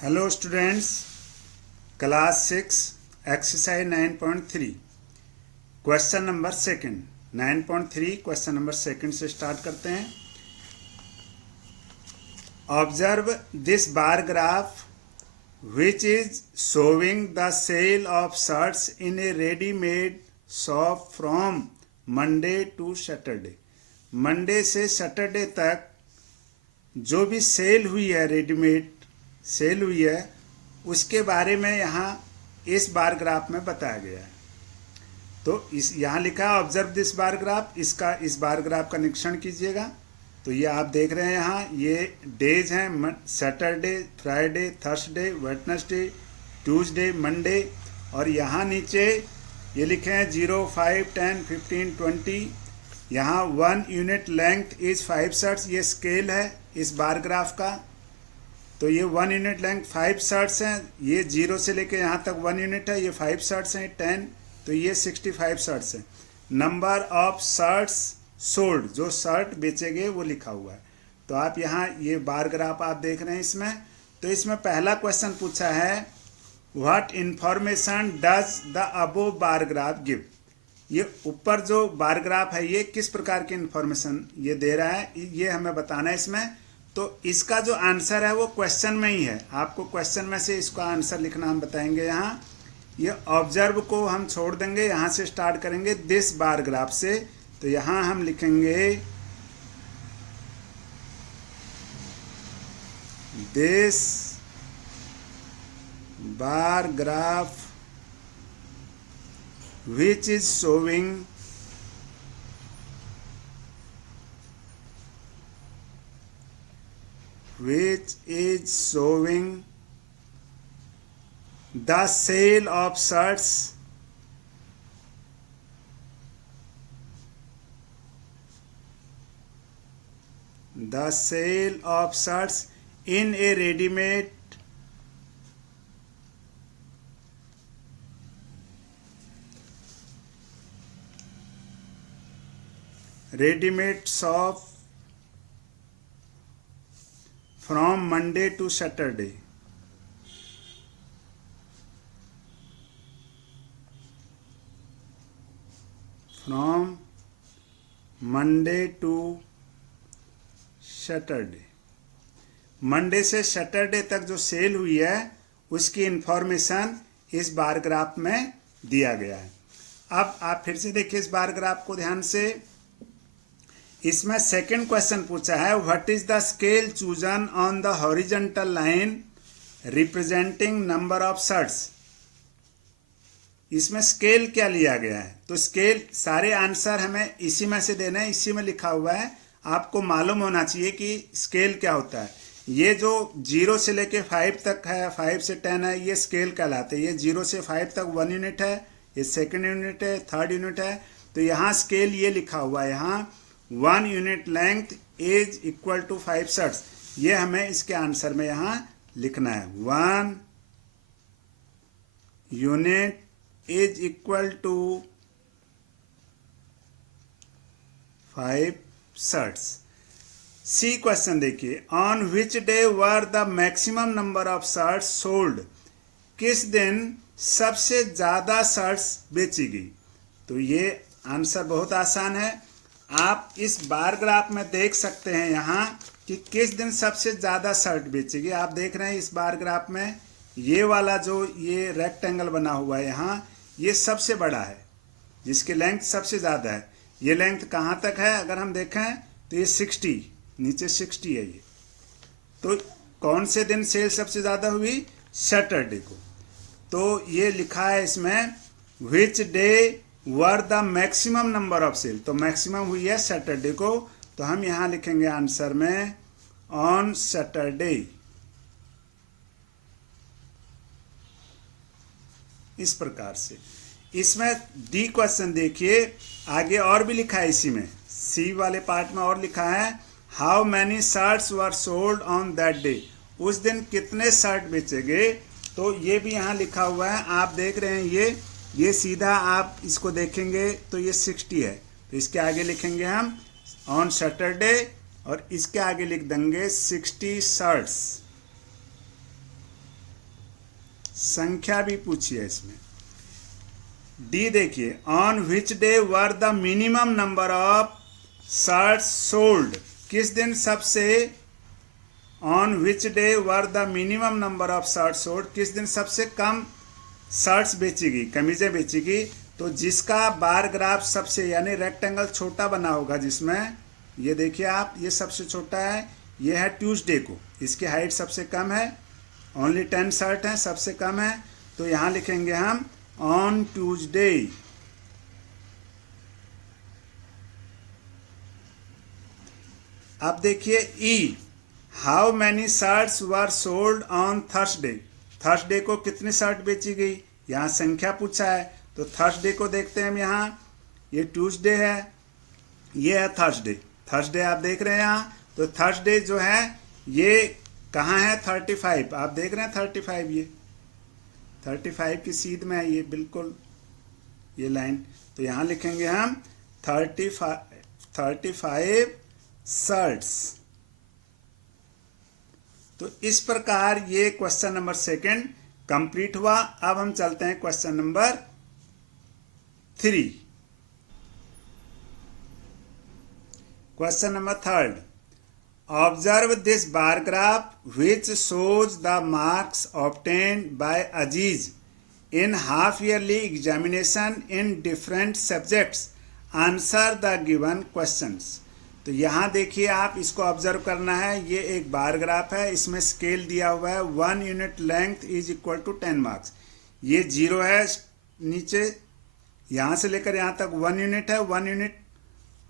Hello students, class 6 exercise 9.3 question number second 9.3 question number second से start करते हैं। Observe this bar graph which is showing the sale of shirts in a ready-made shop from Monday to Saturday। Monday से Saturday तक जो भी cell हुई है, readymade cell हुई है, उसके बारे में यहाँ इस बार ग्राफ में बताया गया है। तो इस यहाँ लिखा है ऑब्जर्व दिस बार ग्राफ, इसका इस बार ग्राफ का निरीक्षण कीजिएगा। तो ये आप देख रहे हैं यहाँ ये डेज हैं, Saturday, Friday, Thursday, Wednesday, Tuesday, Monday, और यहाँ नीचे ये लिखे हैं 0, 5, 10, 15, 20। यहाँ 1 यूनिट लेंथ इज 5 शर्ट्स, ये स्केल है इस बार ग्राफ का। तो ये 1 यूनिट लेंथ 5 शर्ट्स हैं, ये 0 से लेके यहाँ तक 1 यूनिट है, ये 5 शर्ट्स हैं 10, तो ये 65 शर्ट्स हैं। नंबर ऑफ शर्ट्स सोल्ड, जो शर्ट बेचे गए वो लिखा हुआ है। तो आप यहाँ ये बार ग्राफ आप देख रहे हैं इसमें। तो इसमें पहला क्वेश्चन पूछा है what information does the above bar graph give. ये ऊपर जो बार ग्राफ है ये किस प्रकार की इंफॉर्मेशन ये दे रहा है, ये हमें बताना है इसमें। तो इसका जो आंसर है वो क्वेश्चन में ही है, आपको क्वेश्चन में से इसका आंसर लिखना हम बताएंगे। यहाँ ये ऑब्जर्व को हम छोड़ देंगे, यहाँ से स्टार्ट करेंगे दिस बार ग्राफ से। तो यहाँ हम लिखेंगे this bar graph which is showing the sale of shirts in a ready-made shop from Monday to Saturday। from Monday to Saturday, Monday से सैटरडे तक जो सेल हुई है उसकी इंफॉर्मेशन इस बार ग्राफ में दिया गया है। अब आप फिर से देखिए इस बार ग्राफ को ध्यान से। इसमें सेकंड क्वेश्चन पूछा है what is the scale chosen on the horizontal line representing number of shirts. इसमें स्केल क्या लिया गया है, तो स्केल सारे आंसर हमें इसी में से देना है, इसी में लिखा हुआ है। आपको मालूम होना चाहिए कि स्केल क्या होता है। ये जो 0 से लेके 5 तक है, 5 से 10 है, ये स्केल कहलाते हैं। ये 0 से 5 तक 1 यूनिट है, ये सेकंड यूनिट है, थर्ड यूनिट है। तो यहाँ स्केल ये लिखा हुआ है, यहाँ 1 unit length is equal to 5 shirts. ये हमें इसके आंसर में यहाँ लिखना है 1 unit is equal to 5 shirts. C question देखिए on which day were the maximum number of shirts sold. किस दिन सबसे ज़्यादा शर्ट्स बेची गई। तो ये आंसर बहुत आसान है, आप इस बार ग्राफ में देख सकते हैं यहाँ कि किस दिन सबसे ज़्यादा शर्ट बेची गई। आप देख रहे हैं इस बार ग्राफ में ये वाला जो ये रेक्टेंगल बना हुआ है यहाँ, ये सबसे बड़ा है जिसकी लेंथ सबसे ज़्यादा है। ये लेंथ कहाँ तक है अगर हम देखें तो ये 60, नीचे 60 है ये। तो कौन से दिन सेल सबसे ज़्यादा हुई, सैटरडे को। तो ये लिखा है इसमें which day were the maximum number of sale, तो मैक्सिमम हुई है सैटरडे को। तो हम यहाँ लिखेंगे आंसर में ऑन सैटरडे। इस प्रकार से इसमें डी क्वेश्चन देखिए आगे और भी लिखा है इसी में, सी वाले पार्ट में और लिखा है how many shirts were sold on that day. उस दिन कितने शर्ट बेचे गए। तो ये भी यहाँ लिखा हुआ है, आप देख रहे हैं ये सीधा आप इसको देखेंगे तो ये 60 है। तो इसके आगे लिखेंगे हम ऑन सैटरडे और इसके आगे लिख देंगे 60 शर्ट्स। संख्या भी पूछी है इसमें। डी देखिए, on which day were the minimum number of shirts sold, किस दिन सबसे, on which day were the minimum number of shirts sold, किस दिन सबसे कम शर्ट्स बेचेगी, कमीजें बेचेगी। तो जिसका बार ग्राफ सबसे यानी रेक्टेंगल छोटा बना होगा, जिसमें ये देखिए आप, ये सबसे छोटा है, ये है ट्यूसडे को, इसकी हाइट सबसे कम है, ओनली 10 शर्ट हैं, सबसे कम है। तो यहाँ लिखेंगे हम ऑन ट्यूसडे। अब देखिए E, how many shirts were sold on Thursday, Thursday को कितनी शर्ट बेची गई, यहाँ संख्या पूछा है। तो थर्सडे को देखते हैं हम, यहाँ ये ट्यूसडे है, ये है थर्सडे, थर्सडे आप देख रहे हैं यहाँ। तो थर्सडे जो है ये कहाँ है, 35, आप देख रहे हैं 35, ये 35 की सीध में है ये, बिल्कुल ये लाइन। तो यहाँ लिखेंगे हम 35 शर्ट्स। तो इस प्रकार ये क्वेश्चन नंबर 2 कंप्लीट हुआ। अब हम चलते हैं question number 3। Question number 3, observe this bar graph which shows the marks obtained by Aziz in half yearly examination in different subjects, answer the given questions. तो यहाँ देखिए आप, इसको ऑब्जर्व करना है, ये एक बार ग्राफ है, इसमें स्केल दिया हुआ है 1 unit length is equal to 10 marks. ये 0 है नीचे, यहाँ से लेकर यहाँ तक 1 यूनिट है, 1 यूनिट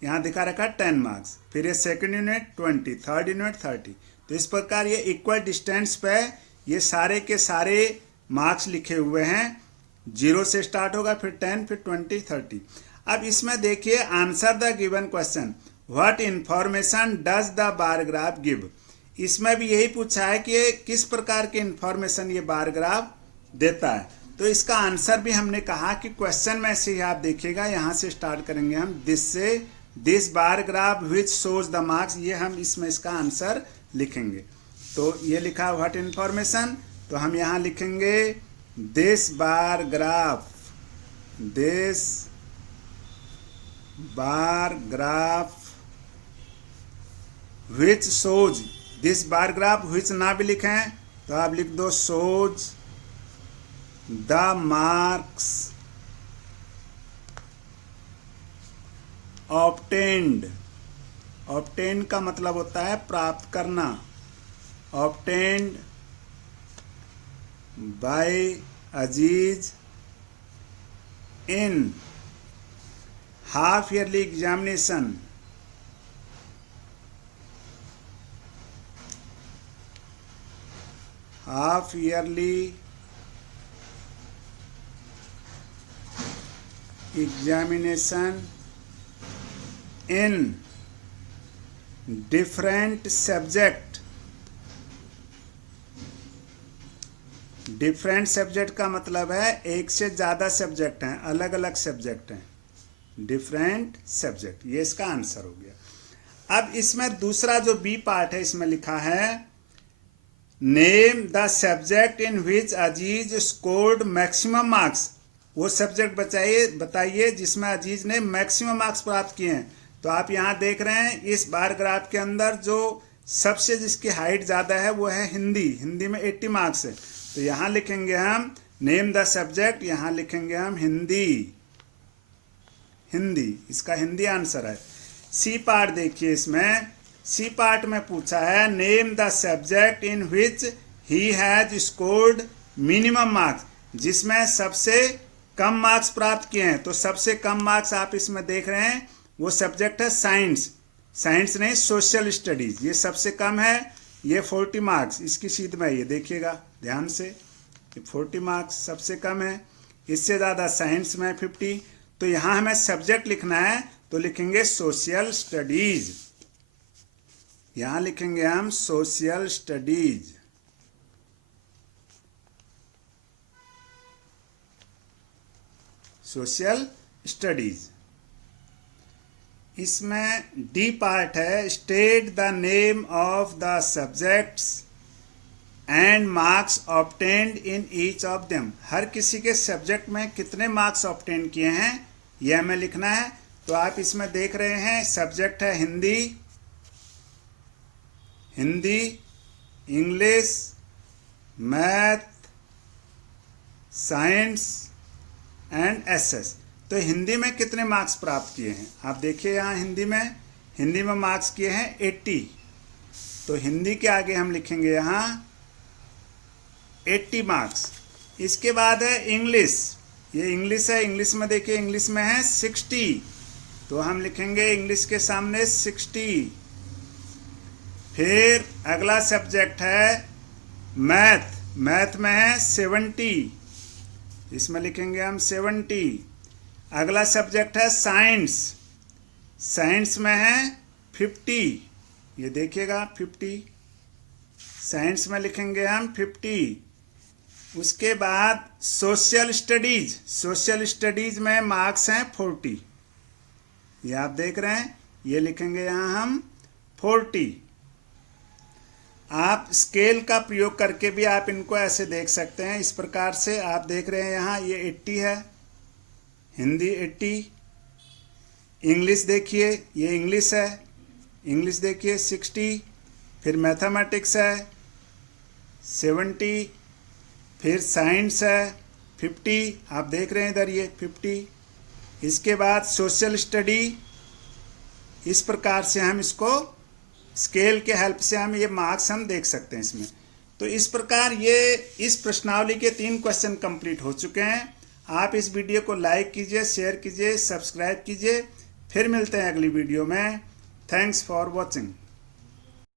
यहाँ दिखा रखा है 10 मार्क्स। फिर ये सेकंड यूनिट 20, थर्ड यूनिट 30। तो इस प्रकार ये इक्वल डिस्टेंस पे ये सारे के सारे मार्क्स लिखे हुए हैं, 0 से स्टार्ट होगा, फिर 10, फिर 20, 30। अब इसमें देखिए, answer the given question, what information does the bar graph give. इसमें भी यही पूछा है कि किस प्रकार के इंफॉर्मेशन ये बार ग्राफ देता है। तो इसका आंसर भी हमने कहा कि क्वेश्चन में से ही आप देखिएगा, यहाँ से स्टार्ट करेंगे हम, दिस से, this bar graph which shows the marks, ये हम इसमें इसका आंसर लिखेंगे। तो ये लिखा व्हाट इंफॉर्मेशन, तो हम यहाँ लिखेंगे this bar graph, this bar graph which shows, this bar graph विच ना भी लिखें तो आप लिख दो shows the marks obtained. Obtain का मतलब होता है प्राप्त करना, obtained by Aziz in half yearly examination, half yearly examination in different subject. Different subject का मतलब है एक से ज़्यादा सब्जेक्ट हैं, अलग अलग सब्जेक्ट हैं, डिफरेंट सब्जेक्ट, ये इसका आंसर हो गया। अब इसमें दूसरा जो बी पार्ट है, इसमें लिखा है name the subject in which Aziz scored maximum marks. वो सब्जेक्ट बताइए जिसमें अजीज ने मैक्सिमम मार्क्स प्राप्त किए हैं। तो आप यहाँ देख रहे हैं इस बार ग्राफ के अंदर जो सबसे जिसकी हाइट ज़्यादा है वो है हिंदी, हिंदी में 80 मार्क्स है। तो यहाँ लिखेंगे हम नेम द सब्जेक्ट, यहाँ लिखेंगे हम हिंदी, हिंदी, इसका हिंदी आंसर है। सी पार्ट देखिए, इसमें सी पार्ट में पूछा है name the subject in which he has scored minimum marks, जिसमें सबसे कम मार्क्स प्राप्त किए हैं। तो सबसे कम मार्क्स आप इसमें देख रहे हैं, वो सब्जेक्ट है साइंस, साइंस नहीं सोशल स्टडीज, ये सबसे कम है, ये 40 मार्क्स इसकी सीध में, ये देखिएगा ध्यान से, ये 40 मार्क्स सबसे कम है, इससे ज़्यादा साइंस में 50। तो यहाँ हमें सब्जेक्ट लिखना है, तो लिखेंगे सोशल स्टडीज, यहाँ लिखेंगे हम सोशल स्टडीज। Social studies. इसमें डी पार्ट है state the name of the subjects and marks obtained in each of them. हर किसी के सब्जेक्ट में कितने मार्क्स ऑब्टेन किए हैं यह हमें लिखना है। तो आप इसमें देख रहे हैं सब्जेक्ट है Hindi, English, math, science and SS. तो हिंदी में कितने मार्क्स प्राप्त किए हैं आप देखिए यहाँ हिंदी में मार्क्स किए हैं 80। तो हिंदी के आगे हम लिखेंगे यहाँ 80 मार्क्स। इसके बाद है इंग्लिश, ये इंग्लिश है, इंग्लिश में देखिए इंग्लिश में है 60, तो हम लिखेंगे इंग्लिश के सामने 60। फिर अगला सब्जेक्ट है मैथ, मैथ में है 70, इसमें लिखेंगे हम 70। अगला सब्जेक्ट है साइंस, साइंस में है 50, ये देखिएगा 50, साइंस में लिखेंगे हम 50। उसके बाद सोशल स्टडीज, सोशल स्टडीज में मार्क्स हैं 40, ये आप देख रहे हैं, ये लिखेंगे यहाँ हम 40। आप स्केल का प्रयोग करके भी आप इनको ऐसे देख सकते हैं। इस प्रकार से आप देख रहे हैं यहाँ ये 80 है, हिंदी 80, इंग्लिश देखिए ये इंग्लिश है, इंग्लिश देखिए 60, फिर मैथमेटिक्स है 70, फिर साइंस है 50, आप देख रहे हैं इधर ये 50। इसके बाद सोशल स्टडी, इस प्रकार से हम इसको स्केल के हेल्प से हम ये मार्क्स हम देख सकते हैं इसमें। तो इस प्रकार ये इस प्रश्नावली के 3 क्वेश्चन कंप्लीट हो चुके हैं। आप इस वीडियो को लाइक कीजिए, शेयर कीजिए, सब्सक्राइब कीजिए। फिर मिलते हैं अगली वीडियो में। Thanks for watching.